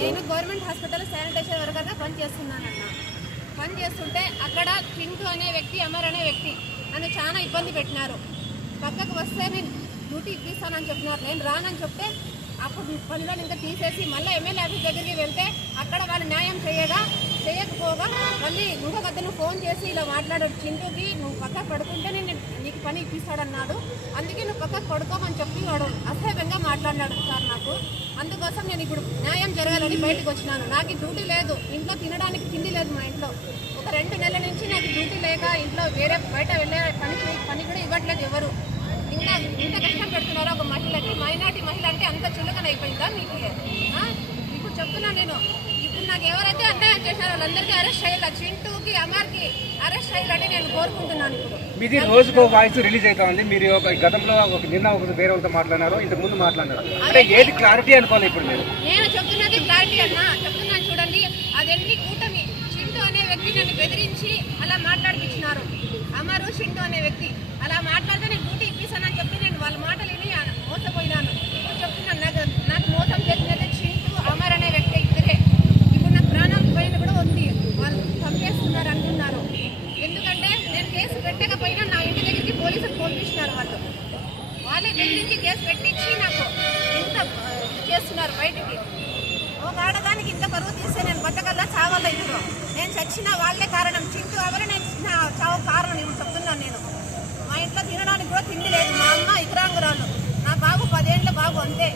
నేను government hospital sanitation వర్కర్గా పనిచేస్తున్నానన్న. పనిచేస్తుంటే అక్కడ చింటూ అనే వ్యక్తి, అమర్ అనే వ్యక్తి నన్ను చాలా ఇబ్బంది పెట్టినారు. పక్కకు వస్తే నేను డ్యూటీ ఇప్పిస్తానని చెప్పినారు. నేను రానని చెప్తే అప్పుడు పనులను ఇంకా తీసేసి మళ్ళీ ఎమ్మెల్యే ఆఫీస్ దగ్గరికి వెళ్తే అక్కడ వాళ్ళు న్యాయం చేయకపోగా మళ్ళీ ఇంకొక అతను ఫోన్ చేసి ఇలా మాట్లాడాడు, చింటూకి నువ్వు పక్కకు పడుకుంటే నేను నీకు పని ఇప్పిస్తాడన్నాడు, అందుకే నువ్వు పక్కకు పడుకోమని చెప్పి వాడు అసహ్యంగా మాట్లాడినాడు సార్ నాకు. అందుకోసం నేను ఇప్పుడు న్యాయం జరగాలని బయటకు వచ్చినాను. నాకు డ్యూటీ లేదు, ఇంట్లో తినడానికి తిండి లేదు. మా ఇంట్లో ఒక 2 నెలల నుంచి నాకు డ్యూటీ లేక ఇంట్లో వేరే బయట వెళ్ళే పని కూడా ఇవ్వట్లేదు ఎవరు. ఇంత కష్టం పెడుతున్నారు ఒక మహిళకి. మైనార్టీ మహిళ అంటే అంత చులకన అయిపోయిందా మీకు? ఇప్పుడు చెప్తున్నా నేను, ఇప్పుడు నాకు ఎవరైతే అన్యాయం చేశారో వాళ్ళందరికీ అరెస్ట్ చేయాలి. చింటూకి, అమర్కి అరెస్ట్ చేయాలని నేను కోరుకుంటున్నాను. ఇప్పుడు మీది రోజుకో వాయిస్ రిలీజ్ అవుతా ఉంది. మీరు గతంలో నిన్న వేరే వాళ్ళతో మాట్లాడినారు, ఇంతకు ముందు మాట్లాడినారు, అంటే ఏది క్లారిటీ అనుకోవాలి ఇప్పుడు మీరు? నేను చెప్తున్నది క్లారిటీ అన్నా, చెప్తున్నాను చూడండి. అదన్నీ కూటమి. చింటూ అనే వ్యక్తి నన్ను బెదిరించి అలా మాట్లాడిపించినారు. అమరు, చింటూ అనే వ్యక్తి అలా మాట్లాడితే నేను డ్యూటీ ఇప్పిస్తానని చెప్పి నేను వాళ్ళ మాటలు విని మోసపోయినాను. ఇప్పుడు చెప్తున్నాను, నాకు మోసం చేసినది చింటూ, అమర్ అనే వ్యక్తి ఇద్దరే. ఇప్పుడు నాకు ప్రాణం పైన కూడా ఉంది, వాళ్ళు చంపేస్తున్నారు అంటున్నారు. ఎందుకంటే నేను కేసు పెట్టకపోయినా నా ఇంటి దగ్గరికి పోలీసులు పంపిస్తున్నారు. వాళ్ళే బెదిరించి కేసు పెట్టించి నాకు ఇంత చేస్తున్నారు బయటికి. ఒక ఆడదానికి ఇంత పరువు తీస్తే నేను బతకల్లా చావాలా? ఇప్పుడు నేను చచ్చిన వాళ్ళే కారణం. చింటూ ఎవరే నేను చావు కారణం. ఇప్పుడు చెప్తున్నాను నేను, మా ఇంట్లో తినడానికి కూడా తిండి లేదు. మా అమ్మ ఇతరాంగురాలు, నా బాబు 10 ఏళ్ళ బాబు, అంతే.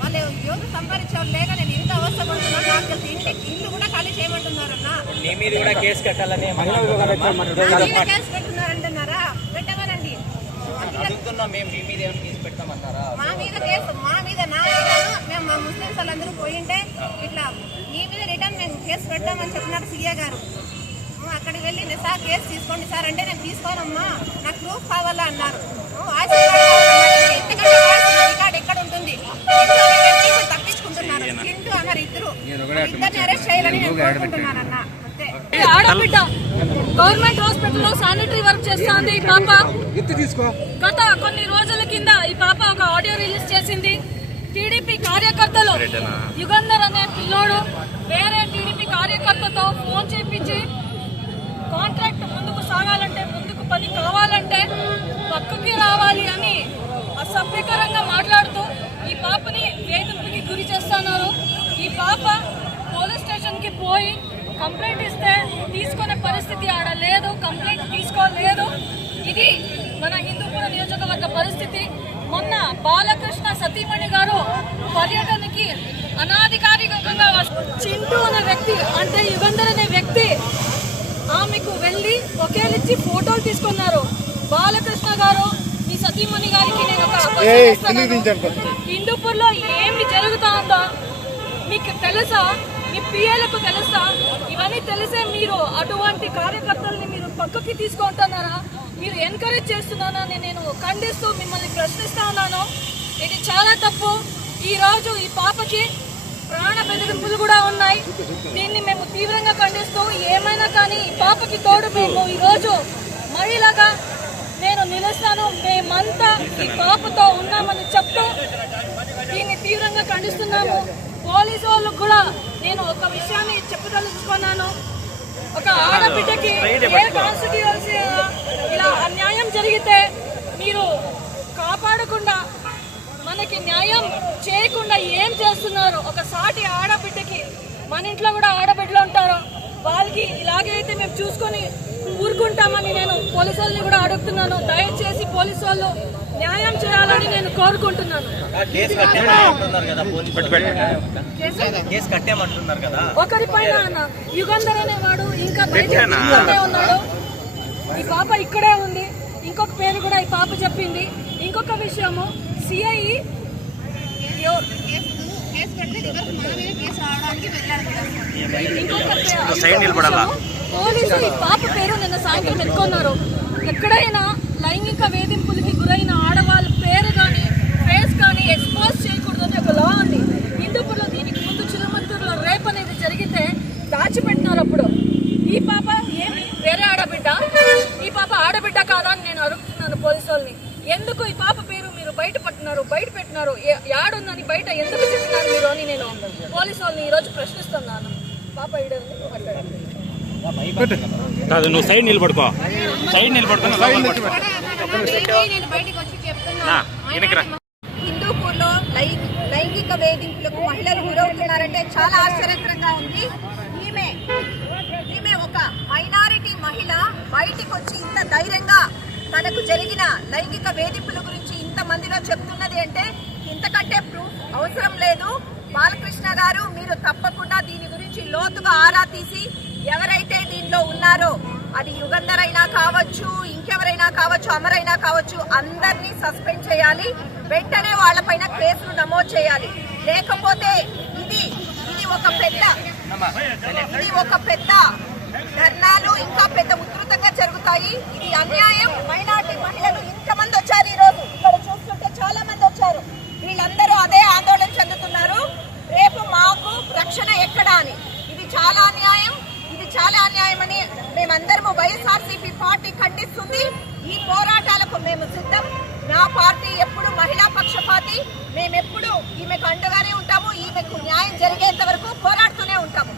వాళ్ళు ఎవరు సంపాదించేవాళ్ళు లేక నేను ఇంత అవస్థ పడుతున్నాను. నాకు ఇల్లు కూడా ఖాళీ చేయమంటున్నారన్నా. కేసు పెట్టున్నారంటున్నారా? పెట్టమనండి. మా మీద కేసు, మా మీద నా మేము మా ముస్లిమ్స్ వాళ్ళందరూ పోయింటే ఇట్లా మీ మీద రిటర్న్ మేము కేసు పెట్టామని చెప్పినారు సీఏ గారు. అక్కడికి వెళ్ళి సార్ కేసు తీసుకోండి సార్ అంటే నేను తీసుకోనమ్మా, నాకు ప్రూఫ్ కావాలా అన్నారు. ఎందుకంటే రికార్డ్ ఎక్కడ ఉంటుంది? తప్పించుకుంటున్నారు. చింటూ అన్నారు ఇద్దరిని అరెస్ట్ చేయాలని నేను కోరుకుంటున్నానన్న. ఆడబిడ్డ గవర్నమెంట్ హాస్పిటల్లో శానిటరీ వర్క్ చేస్తుంది ఈ పాప. గత కొన్ని రోజుల కింద ఈ పాప ఒక ఆడియో రిలీజ్ చేసింది. టీడీపీ కార్యకర్తలు యుగంధర్ అనే పిల్లోడు వేరే టీడీపీ కార్యకర్తతో ఫోన్ చేపించి కాంట్రాక్ట్ ముందుకు సాగాలంటే, ముందుకు పని కావాలంటే పక్కకి రావాలి అని అసభ్యకరంగా మాట్లాడుతూ ఈ పాపని వేధింపుకి గురి చేస్తున్నారు. ఈ పాప పోలీస్ స్టేషన్కి పోయి కంప్లైంట్ ఇస్తే తీసుకునే పరిస్థితి ఆడ లేదు, కంప్లైంట్ తీసుకోలేదు. ఇది మన హిందూపుర నియోజకవర్గ పరిస్థితి. మొన్న బాలకృష్ణ సతీమణి గారు పర్యటనకి అనాధికారికంగా చింటూ అనే వ్యక్తి అంటే యుగంధర్ అనే వ్యక్తి ఆమెకు వెళ్ళి ఒకేలిచ్చి ఫోటోలు తీసుకున్నారు. బాలకృష్ణ గారు, మీ సతీమణి గారికి నేను ఒక హిందూపూర్లో ఏమి జరుగుతా ఉందో మీకు తెలుసా? మీ పిఏలకు తెలుసా? ఇవన్నీ తెలిసే మీరు అటువంటి కార్యకర్తల్ని మీరు పక్కకి తీసుకుంటున్నారా? మీరు ఎంకరేజ్ చేస్తున్నానని నేను ఖండిస్తూ మిమ్మల్ని ప్రశ్నిస్తా ఉన్నాను. ఇది చాలా తప్పు. ఈ రోజు ఈ పాపకి ప్రాణ బెదిరింపులు కూడా ఉన్నాయి. దీన్ని మేము తీవ్రంగా ఖండిస్తూ, ఏమైనా కానీ ఈ పాపకి తోడు మేము ఈరోజు మహిళగా నేను నిలుస్తాను. మేమంతా ఈ పాపతో ఉన్నామని చెప్తూ దీన్ని తీవ్రంగా ఖండిస్తున్నాము. పోలీసు వాళ్ళకు కూడా నేను ఒక విషయాన్ని చెప్పదలుచుకున్నాను. ఒక ఆడబిడ్డకి ఏ కాన్స్టిట్యూన్సీ ఇలా అన్యాయం జరిగితే మీరు కాపాడకుండా, మనకి న్యాయం చేయకుండా ఏం చేస్తున్నారు? ఒక సాటి ఆడబిడ్డకి, మన ఇంట్లో కూడా ఆడబిడ్డలు ఉంటారు, వాళ్ళకి ఇలాగైతే మేము చూసుకొని ఊరుకుంటామని నేను పోలీసు వాళ్ళని కూడా అడుగుతున్నాను. దయచేసి పోలీసు వాళ్ళు న్యాయం చేయాలని నేను కోరుకుంటున్నాను. ఒకరిపైన యుగంధర్ అనేవాడు ఇంకా ఉన్నాడు. ఈ పాప ఇక్కడే ఉంది. ఇంకొక పేరు కూడా ఈ పాప చెప్పింది. ఇంకొక విషయము సిఐ కేసు పెడితే రివర్స్ మన మీద కేసు రావడానికి వెళ్ళాడు పోలీసు ఈ పాప పేరు నిన్న సాయంత్రం ఎత్తుకున్నారు. ఎక్కడైనా లైంగిక వేధింపులకి గురైన ఆడవాళ్ళ పేరు కానీ ఫేస్ కానీ ఎక్స్పోజ్ చేయకూడదు అని ఒక లా ఉంది హిందూపురంలో. దీనికి ముందు చిలమంతూరులో రేప్ అనేది జరిగితే దాచిపెట్టినారు. అప్పుడు ఈ పాప ఏమి వేరే ఆడబిడ్డ, ఈ పాప ఆడబిడ్డ కాదా అని నేను అడుగుతున్నాను పోలీసు వాళ్ళని. ఎందుకు ఈ పాప పేరు మీరు బయట పెట్టినారు యాడుందని బయట ఎందుకు చెప్పినారు మీరు అని నేను పోలీసు వాళ్ళని ఈరోజు ప్రశ్నిస్తున్నాను. పాప కాదు, నువ్వు సైడ్ నిలబడుకో. నేను బయటకు వచ్చి చెప్తున్నా, హిందూపూర్లో లైంగిక వేధింపులకు మహిళలు గురవుతున్నారంటే చాలా ఆశ్చర్యకరంగా ఉంది. ఈమె ఒక మైనారిటీ మహిళ బయటికి వచ్చి ఇంత ధైర్యంగా తనకు జరిగిన లైంగిక వేధింపుల గురించి ఇంత మందిలో చెప్తున్నది అంటే ఇంతకంటే ప్రూఫ్ అవసరం లేదు. బాలకృష్ణ గారు, మీరు తప్పకుండా దీని గురించి లోతుగా ఆరా తీసి ఎవరైతే దీనిలో ఉన్నారో, అది యుగంధర్ అయినా కావచ్చు, ఇంకెవరైనా కావచ్చు, అమరైనా కావచ్చు, అందరినీ సస్పెండ్ చేయాలి. వెంటనే వాళ్ళపైన కేసులు నమోదు చేయాలి. లేకపోతే ఇది ఒక పెద్ద ధర్నాలు ఇంకా పెద్ద ఉధృతంగా జరుగుతాయి. ఇది అన్యాయం. మైనారిటీ మహిళలు ఇంతమంది వచ్చారు ఈరోజు, ఇక్కడ చూస్తుంటే చాలా మంది వచ్చారు. వీళ్ళందరూ అదే ఆందోళన చెందుతున్నారు, రేపు మాకు రక్షణ ఎక్కడా అని. ఇది చాలా అన్యాయం అని మేమందరము వైఎస్ఆర్సీపీ పార్టీ ఖండిస్తుంది. ఈ పోరాటాలకు మేము సిద్ధం. నా పార్టీ ఎప్పుడు మహిళా పక్షపాతి. మేమెప్పుడు ఈమెకు అండగానే ఉంటాము. ఈమెకు న్యాయం జరిగేంత వరకు పోరాడుతూనే ఉంటాము.